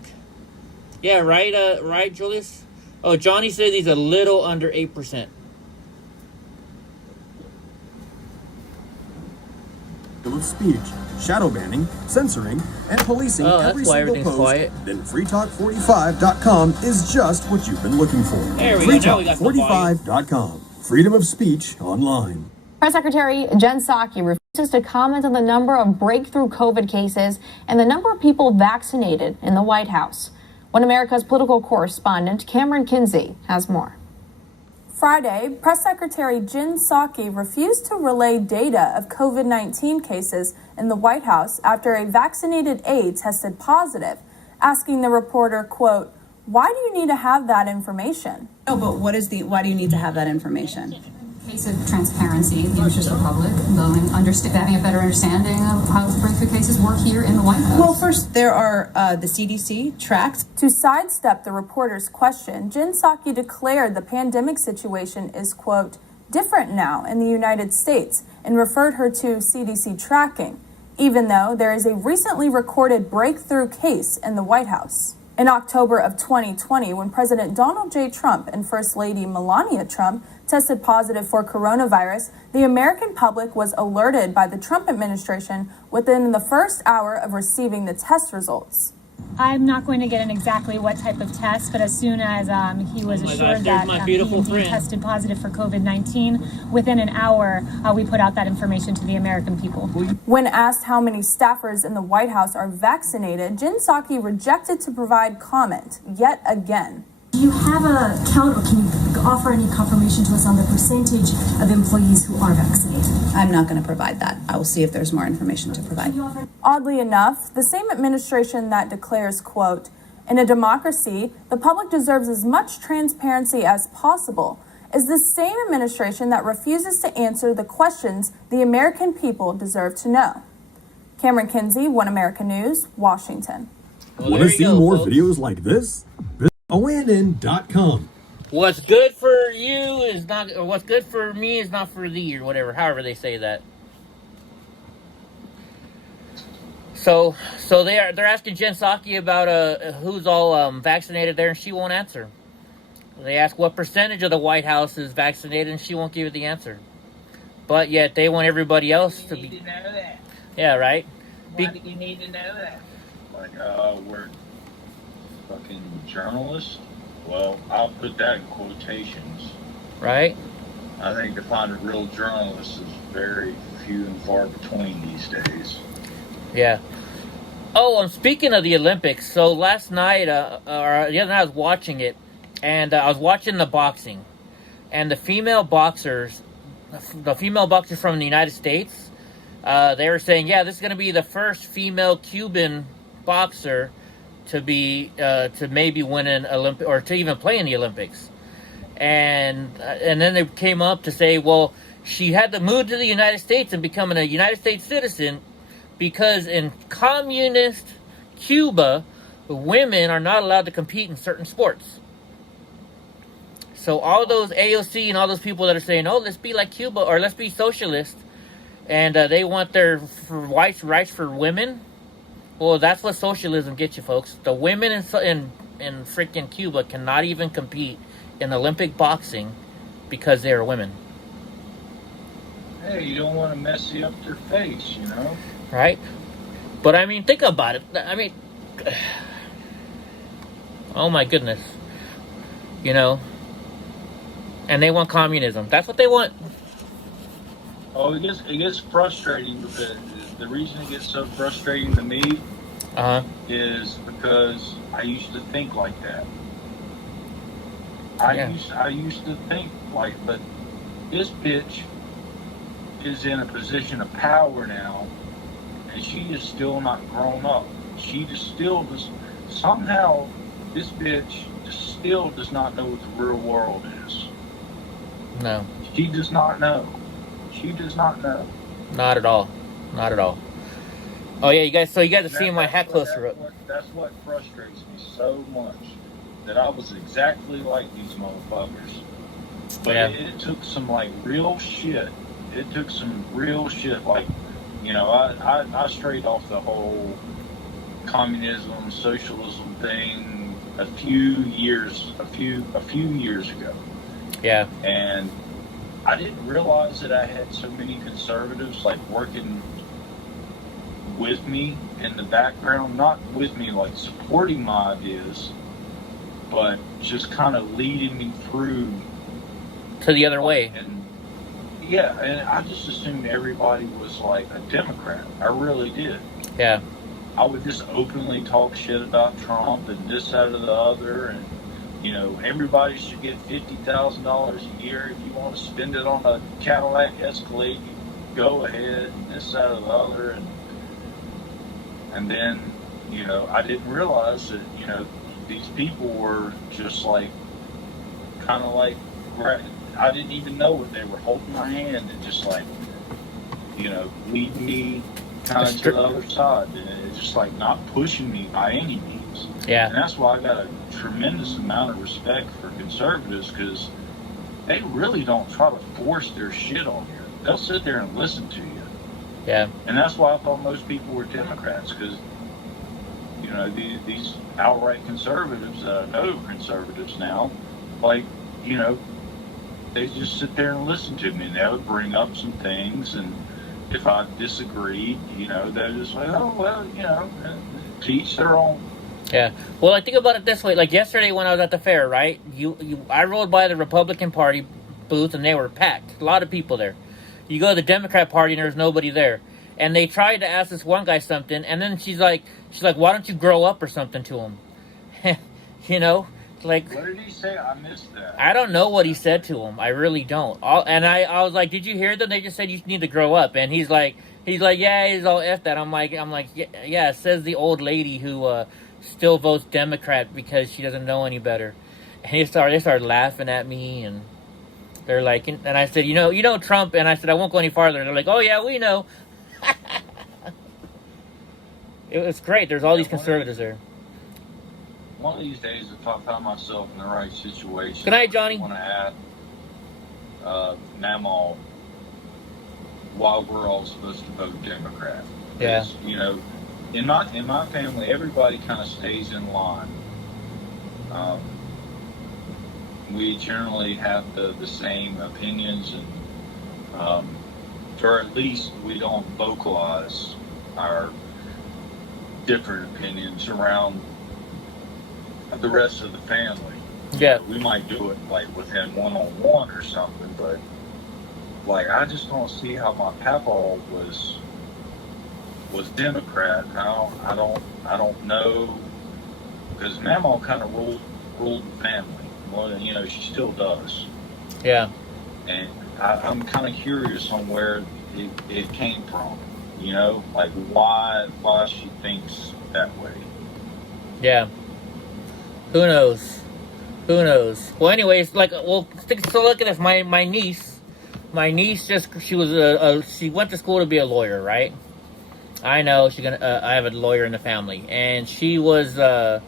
Yeah, right, right, Julius? Oh, Johnny says he's a little under 8%. Of speech, shadow banning, censoring, and policing every single post, quiet. then freetalk45.com is just what you've been looking for. There we go. Now we got some volume. Freetalk45.com. Freedom of speech online. Press Secretary Jen Psaki refuses to comment on the number of breakthrough COVID cases and the number of people vaccinated in the White House. One America's political correspondent, Cameron Kinsey, has more. Friday, Press Secretary Jen Psaki refused to relay data of COVID-19 cases in the White House after a vaccinated aide tested positive, asking the reporter, quote, "Why do you need to have that information?" No, but why do you need to have that information? Case of transparency, the interest of the public, having a better understanding of how breakthrough cases work here in the White House. Well, first, there are the CDC tracks. To sidestep the reporter's question, Jen Psaki declared the pandemic situation is, quote, different now in the United States, and referred her to CDC tracking, even though there is a recently recorded breakthrough case in the White House. In October of 2020, when President Donald J. Trump and First Lady Melania Trump tested positive for coronavirus, the American public was alerted by the Trump administration within the first hour of receiving the test results. I'm not going to get in exactly what type of test, but as soon as he was assured that he tested positive for COVID-19, within an hour, we put out that information to the American people. When asked how many staffers in the White House are vaccinated, Jen Psaki rejected to provide comment yet again. Do you have a count, or can you offer any confirmation to us on the percentage of employees who are vaccinated? I'm not going to provide that. I will see if there's more information to provide. Oddly enough, the same administration that declares, quote, in a democracy, the public deserves as much transparency as possible, is the same administration that refuses to answer the questions the American people deserve to know. Cameron Kinsey, One America News, Washington. Well, want to see more videos like this? Visit ONN.com. What's good for you is not, or what's good for me is not for thee, or whatever, however they say that. So they're asking Jen Psaki about who's all vaccinated there, and she won't answer. They ask what percentage of the White House is vaccinated, and she won't give it the answer. But yet they want everybody else to be. You need to know that. Yeah, right. Why do you need to know that? Like, we're fucking journalists. Well, I'll put that in quotations. Right. I think to find a real journalist is very few and far between these days. Yeah. Oh, speaking of the Olympics, so last night, or the other night I was watching it, and I was watching the boxing, and the female boxers from the United States, they were saying, yeah, this is going to be the first female Cuban boxer to be to maybe win an Olympic, or to even play in the Olympics. And then they came up to say, well, she had to move to the United States and become a United States citizen because in communist Cuba, women are not allowed to compete in certain sports. So all those AOC and all those people that are saying, "Oh, let's be like Cuba or let's be socialist," and they want their rights for women. Well, that's what socialism gets you, folks. The women in freaking Cuba cannot even compete in Olympic boxing because they are women. Hey, you don't want to mess up their face, you know? Right? But I mean, think about it. I mean, oh my goodness. You know? And they want communism. That's what they want. Oh, it gets frustrating because the reason it gets so frustrating to me is because I used to think like that. I used to think like, but this bitch is in a position of power now, and she is still not grown up. She just still does. Somehow, this bitch still does not know what the real world is. No. She does not know. She does not know. Not at all. Not at all. Oh yeah, you guys are seeing my hat closer up. That's what frustrates me so much. That I was exactly like these motherfuckers. But it took some like real shit. It took some real shit. Like, you know, I strayed off the whole communism, socialism thing a few years ago. Yeah. And I didn't realize that I had so many conservatives like working with me in the background, not with me like supporting my ideas, but just kind of leading me through to the other way. And and I just assumed everybody was like a Democrat. I really did. Yeah. I would just openly talk shit about Trump and this, that, or the other, and you know, everybody should get $50,000 a year. If you want to spend it on a Cadillac Escalade, you go ahead, and this, that, or the other, and then, you know, I didn't realize that, you know, these people were just like, kind of like, I didn't even know what they were holding my hand and just like, you know, leading me kind of to the other side, and it's just like not pushing me by any means. Yeah. And that's why I got a tremendous amount of respect for conservatives, because they really don't try to force their shit on you. They'll sit there and listen to you. Yeah. And that's why I thought most people were Democrats, because, you know, these outright conservatives that I know are conservatives now, like, you know, they just sit there and listen to me, and they would bring up some things, and if I disagreed, you know, they're just like, oh, well, you know, to each their own. Yeah. Well, I think about it this way. Like yesterday when I was at the fair, right? I rode by the Republican Party booth, and they were packed. A lot of people there. You go to the Democrat Party, and there's nobody there. And they tried to ask this one guy something, and then she's like, why don't you grow up or something to him? You know? Like, what did he say? I missed that. I don't know what he said to him. I really don't. I was like, did you hear them? They just said you need to grow up. And he's like, yeah, he's all F that. I'm like, yeah, says the old lady who still votes Democrat because she doesn't know any better. And they started laughing at me, and they're like, and I said, you know Trump, and I said I won't go any farther. And they're like, oh yeah, we know. It was great. There's all these conservatives there. One of these days, if I find myself in the right situation, good night, Johnny. I want to add Mamaw while we're all supposed to vote Democrat. Yeah. You know, in my family, everybody kind of stays in line. We generally have the same opinions, and or at least we don't vocalize our different opinions around the rest of the family. Yeah. We might do it like within one-on-one or something, but like I just don't see how my papa was Democrat. I don't know, because Mamaw kind of ruled the family more than, you know, she still does. Yeah. And I'm kind of curious on where it came from, you know, like why she thinks that way. Yeah. Who knows? Well, anyways, so look at this. My niece she went to school to be a lawyer, right? I know she's gonna. I have a lawyer in the family, and she was. Good.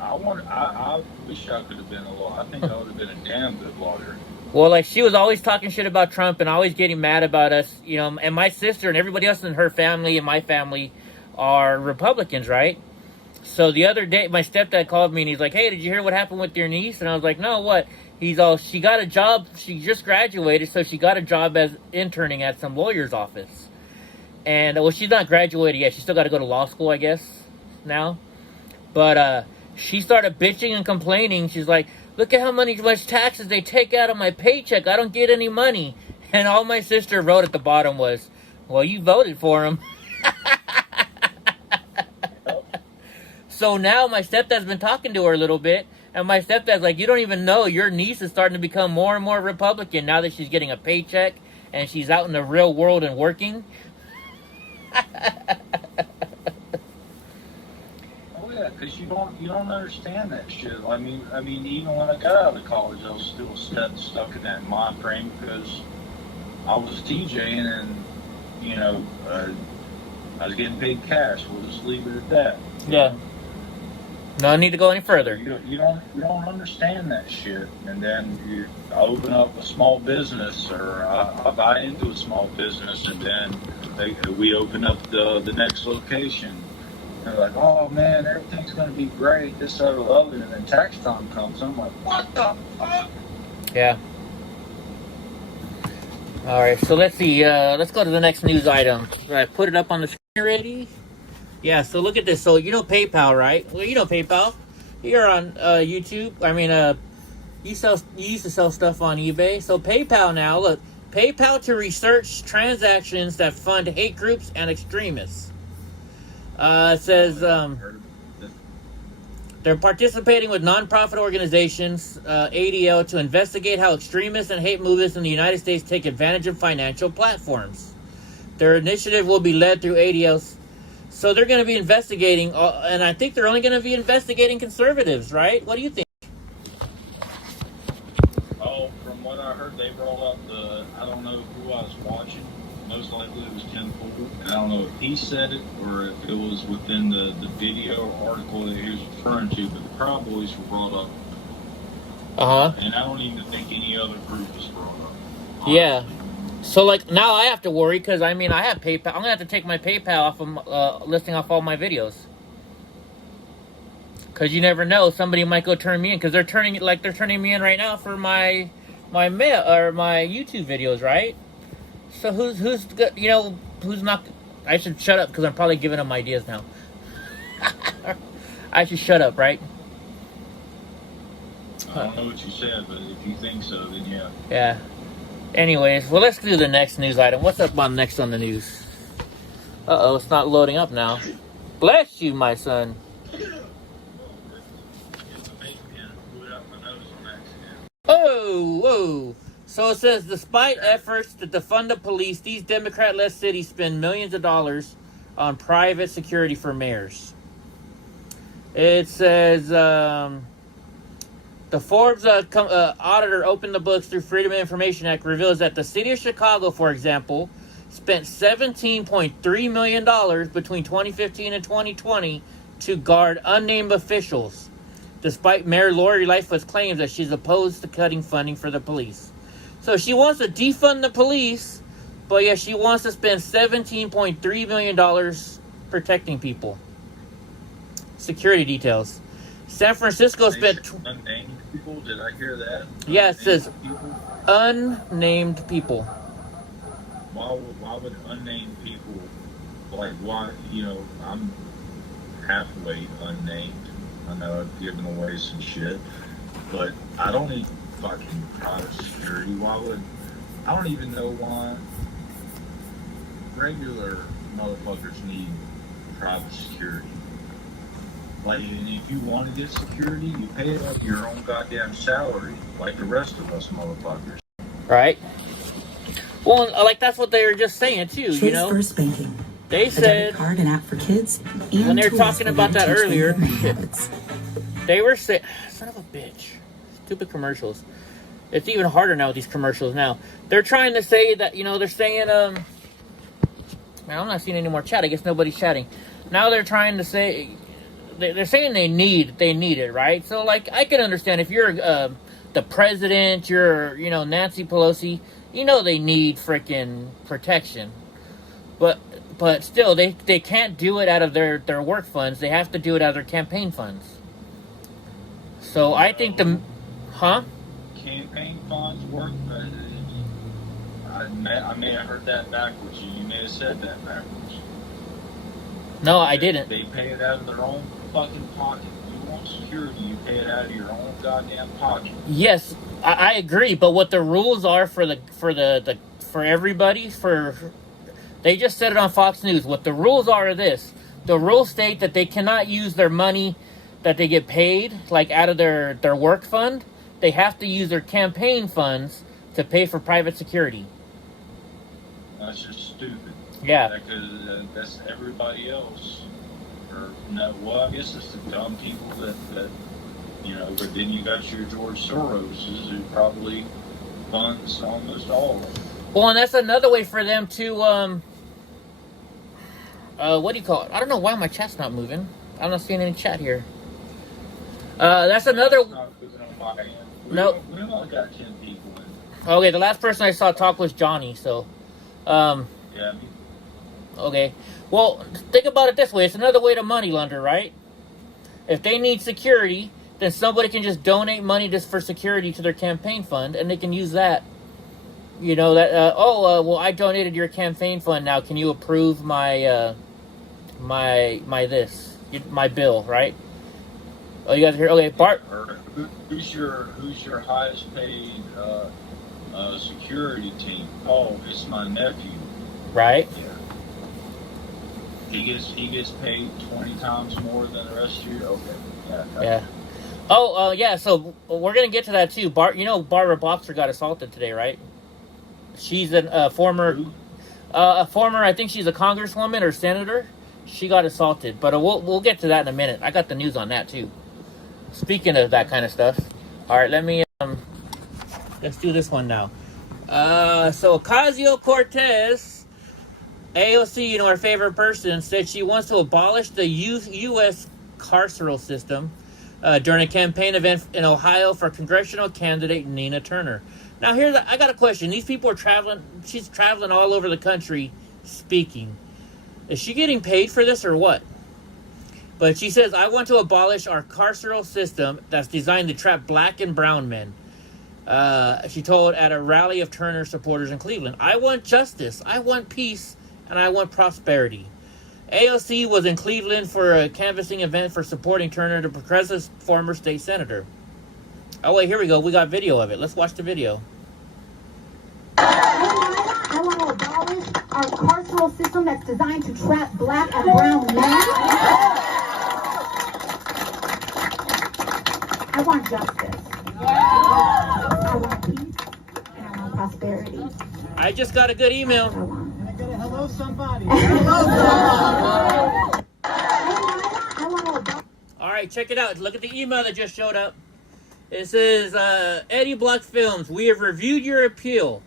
I wish I could have been a lawyer. I think I would have been a damn good lawyer. Well, like, she was always talking shit about Trump and always getting mad about us, you know. And my sister and everybody else in her family and my family are Republicans, right? So the other day, my stepdad called me and he's like, "Hey, did you hear what happened with your niece?" And I was like, "No, what?" He's all, "She got a job. She just graduated, so she got a job as interning at some lawyer's office." And well, she's not graduated yet. She still got to go to law school, I guess, now. But she started bitching and complaining. She's like, "Look at how much taxes they take out of my paycheck. I don't get any money." And all my sister wrote at the bottom was, "Well, you voted for him." So now my stepdad's been talking to her a little bit, and my stepdad's like, "You don't even know, your niece is starting to become more and more Republican now that she's getting a paycheck and she's out in the real world and working." Because you don't understand that shit. I mean, even when I got out of college, I was still stuck in that mind frame because I was DJing and I was getting paid cash. We'll just leave it at that. Yeah. No need to go any further. You don't understand that shit, and then you open up a small business, or I buy into a small business, and then we open up the next location. They're like, "Oh man, everything's gonna be great, this, that, or the other," and then tax time comes. I'm like, "What the fuck?" Yeah. All right, so let's see. Let's go to the next news item. I put it up on the screen already. Yeah. So look at this. So you know PayPal, right? Well, you know PayPal. You're on YouTube. I mean, you used to sell stuff on eBay. So PayPal now. Look, PayPal to research transactions that fund hate groups and extremists. It says they're participating with nonprofit organizations, ADL, to investigate how extremists and hate movements in the United States take advantage of financial platforms. Their initiative will be led through ADLs. So they're going to be investigating, and I think they're only going to be investigating conservatives, right? What do you think? Oh, from what I heard, they rolled up I don't know who I was watching. Most likely it was Tim Pool. I don't know if he said it or if it was within the video article that he was referring to, but the Proud Boys were brought up. And I don't even think any other group was brought up. Honestly. Yeah. So, like, now I have to worry because, I mean, I have PayPal. I'm going to have to take my PayPal off of listing off all my videos. Because you never know. Somebody might go turn me in because they're turning me in right now for my mail or my YouTube videos, right? So who's not... I should shut up because I'm probably giving them ideas now. I should shut up, right? I don't know what you said, but if you think so, then yeah. Yeah. Anyways, well, let's do the next news item. What's up next on the news? Uh-oh, it's not loading up now. Bless you, my son. Oh, whoa. So it says, despite efforts to defund the police, these Democrat-led cities spend millions of dollars on private security for mayors. It says... The Forbes auditor opened the books through Freedom of Information Act reveals that the city of Chicago, for example, spent $17.3 million between 2015 and 2020 to guard unnamed officials, despite Mayor Lori Lightfoot's claims that she's opposed to cutting funding for the police. So she wants to defund the police, but yet she wants to spend $17.3 million protecting people. Security details. San Francisco spent... Unnamed people? Did I hear that? Yeah, it says unnamed people. Why would unnamed people, like, why, I'm halfway unnamed. I know I've given away some shit, but I don't need fucking private security. I don't even know why regular motherfuckers need private security. Like, if you want to get security, you pay it up your own goddamn salary, like the rest of us motherfuckers. Right. Well, like, that's what they were just saying too. Chase First Banking. They said card and app for kids. When they were talking about that earlier, they were saying, "Son of a bitch, stupid commercials." It's even harder now with these commercials. Now they're trying to say that they're saying Man, I'm not seeing any more chat. I guess nobody's chatting. Now they're trying to say, they're saying they need it, right? So, like, I can understand if you're the president, you're, Nancy Pelosi, they need freaking protection. But still, they can't do it out of their work funds. They have to do it out of their campaign funds. So I think campaign funds work. I may have heard that backwards. You may have said that backwards. No, I didn't. They pay it out of their own fucking pocket. You want security, you pay it out of your own goddamn pocket. Yes, I agree. But what the rules are for everybody, they just said it on Fox News. What the rules are this: the rules state that they cannot use their money that they get paid, like out of their work fund. They have to use their campaign funds to pay for private security. That's just stupid. Yeah. Because that's everybody else. Or no, well, I guess it's the dumb people that but then you got your George Soroses who probably funds almost all of them. Well, and that's another way for them to, what do you call it? I don't know why my chat's not moving. I'm not seeing any chat here. That's another... Nope. We only got 10 people in. Okay, the last person I saw talk was Johnny, so... Yeah, okay. Well, think about it this way. It's another way to money launder, right? If they need security, then somebody can just donate money just for security to their campaign fund, and they can use that. Well, I donated your campaign fund. Now, can you approve my bill, right? Oh, you guys are here? Okay, Bart. Who's your highest paid security team? Oh, it's my nephew. Right. Yeah. He gets paid 20 times more than the rest of you. Okay. Yeah. Oh, yeah. So we're gonna get to that too. Barbara Boxer got assaulted today, right? She's a former. I think she's a congresswoman or senator. She got assaulted, but we'll get to that in a minute. I got the news on that too. Speaking of that kind of stuff, all right. Let's do this one now. So Ocasio-Cortez, AOC, our favorite person, said she wants to abolish the U.S. carceral system during a campaign event in Ohio for congressional candidate Nina Turner. Now, I got a question. These people are traveling. She's traveling all over the country speaking. Is she getting paid for this or what? But she says, I want to abolish our carceral system that's designed to trap black and brown men. She told at a rally of Turner supporters in Cleveland, I want justice, I want peace, and I want prosperity. AOC was in Cleveland for a canvassing event for supporting Turner, the progressive former state senator. Oh, wait, here we go. We got video of it. Let's watch the video. I want to abolish our carceral system that's designed to trap black and brown men. I want justice. I want peace. And I want prosperity. I just got a good email. Hello, somebody. All right, check it out. Look at the email that just showed up. It says, Eddie Block Films, we have reviewed your appeal.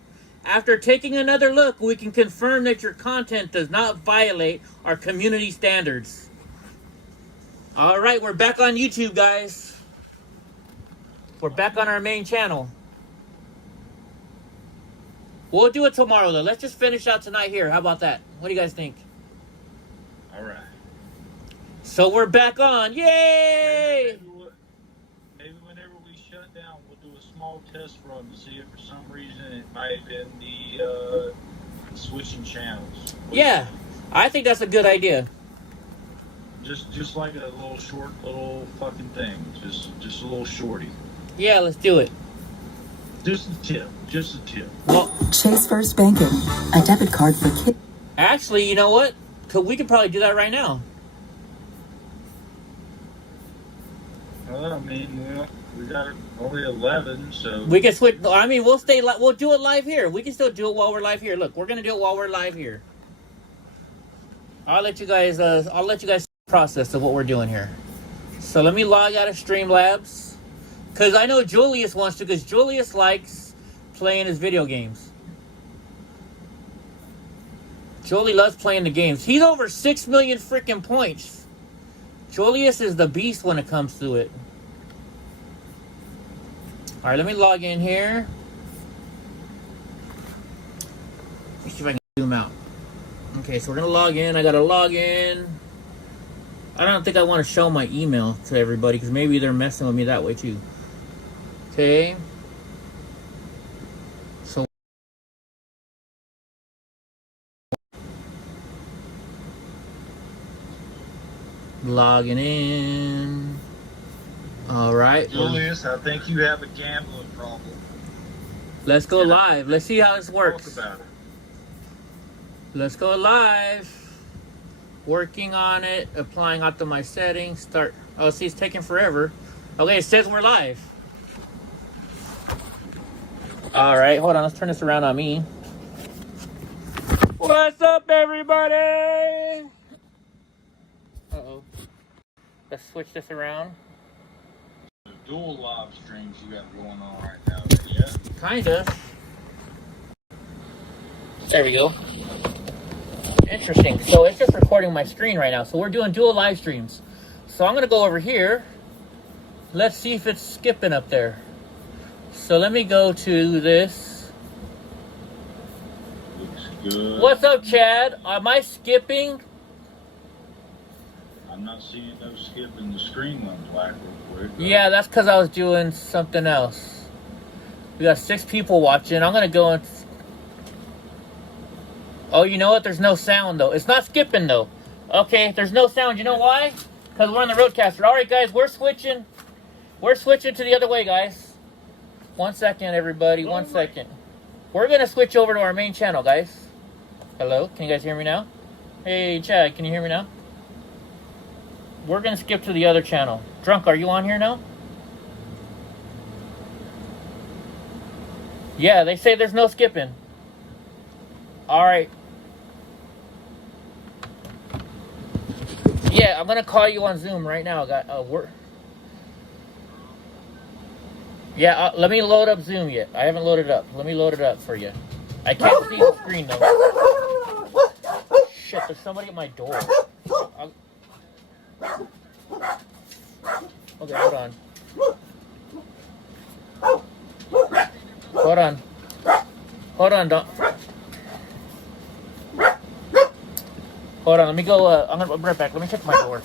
After taking another look, we can confirm that your content does not violate our community standards. All right, we're back on YouTube, guys. We're back on our main channel. We'll do it tomorrow, though. Let's just finish out tonight here. How about that? What do you guys think? All right. So we're back on. Yay! Maybe whenever we shut down, we'll do a small test run to see if for some reason it might have been the switching channels. Yeah, I think that's a good idea. Just like a little fucking thing. Just a little shorty. Yeah, let's do it. Just a tip. Well, Chase First Banking, a debit card for kids. Actually, you know what? We could probably do that right now. Well, I mean, we got only 11, so we can switch. I mean, we'll do it live here. We can still do it while we're live here. Look, we're gonna do it while we're live here. I'll let you guys see the process of what we're doing here. So let me log out of Streamlabs, because I know Julius wants to, because Julius likes playing his video games. Jolie loves playing the games. He's over 6 million freaking points. Julius is the beast when it comes to it. All right, let me log in here. Let me see if I can zoom out. Okay, so we're going to log in. I got to log in. I don't think I want to show my email to everybody because maybe they're messing with me that way too. Okay. So logging in. All right. Julius, I think you have a gambling problem. Let's go live. Let's see how this works. Talk about it. Let's go live. Working on it. Applying optimized settings. Start. Oh, see, it's taking forever. Okay, it says we're live. All right, hold on. Let's turn this around on me. What's up, everybody? Uh-oh. Let's switch this around. The dual live streams you have going on right now, yeah? Kinda. There we go. Interesting. So it's just recording my screen right now. So we're doing dual live streams. So I'm going to go over here. Let's see if it's skipping up there. So let me go to this. Looks good. What's up, Chad? Am I skipping? I'm not seeing no skipping. The screen went black real quick. Yeah, that's because I was doing something else. We got 6 people watching. I'm going to go and... Oh, you know what? There's no sound, though. It's not skipping, though. Okay, there's no sound. You know why? Because we're on the Roadcaster. All right, guys, we're switching. We're switching to the other way, guys. 1 second, everybody. 1 second. We're going to switch over to our main channel, guys. Hello? Can you guys hear me now? Hey, Chad, can you hear me now? We're going to skip to the other channel. Drunk, are you on here now? Yeah, they say there's no skipping. All right. Yeah, I'm going to call you on Zoom right now. Yeah, let me load up Zoom yet. I haven't loaded it up. Let me load it up for you. I can't see the screen, though. Shit, there's somebody at my door. Okay, hold on. Hold on. Hold on, don't. Hold on, let me go, I'm gonna be right back. Let me check my door.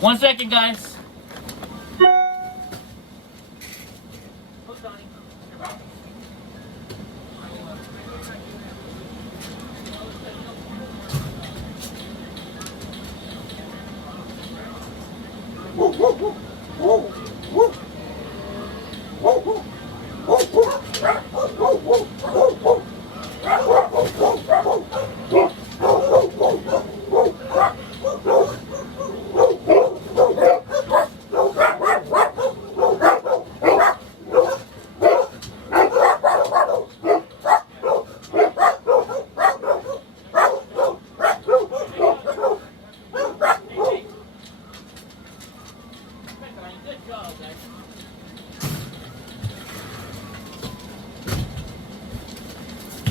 One second, guys.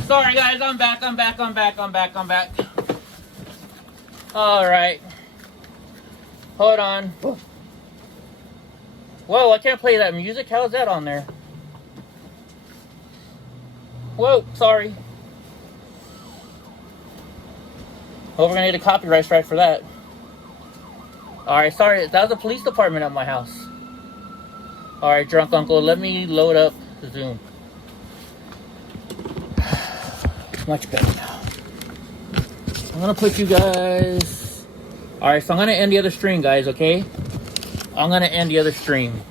Sorry, guys, I'm back. All right. Hold on. Whoa, I can't play that music. How is that on there? Whoa, sorry. Well, we're gonna need a copyright strike for that. All right, sorry. That was the police department at my house. All right, drunk uncle, let me load up the Zoom. Much better now. I'm gonna put you guys. All right, so I'm gonna end the other stream, guys. Okay, I'm gonna end the other stream.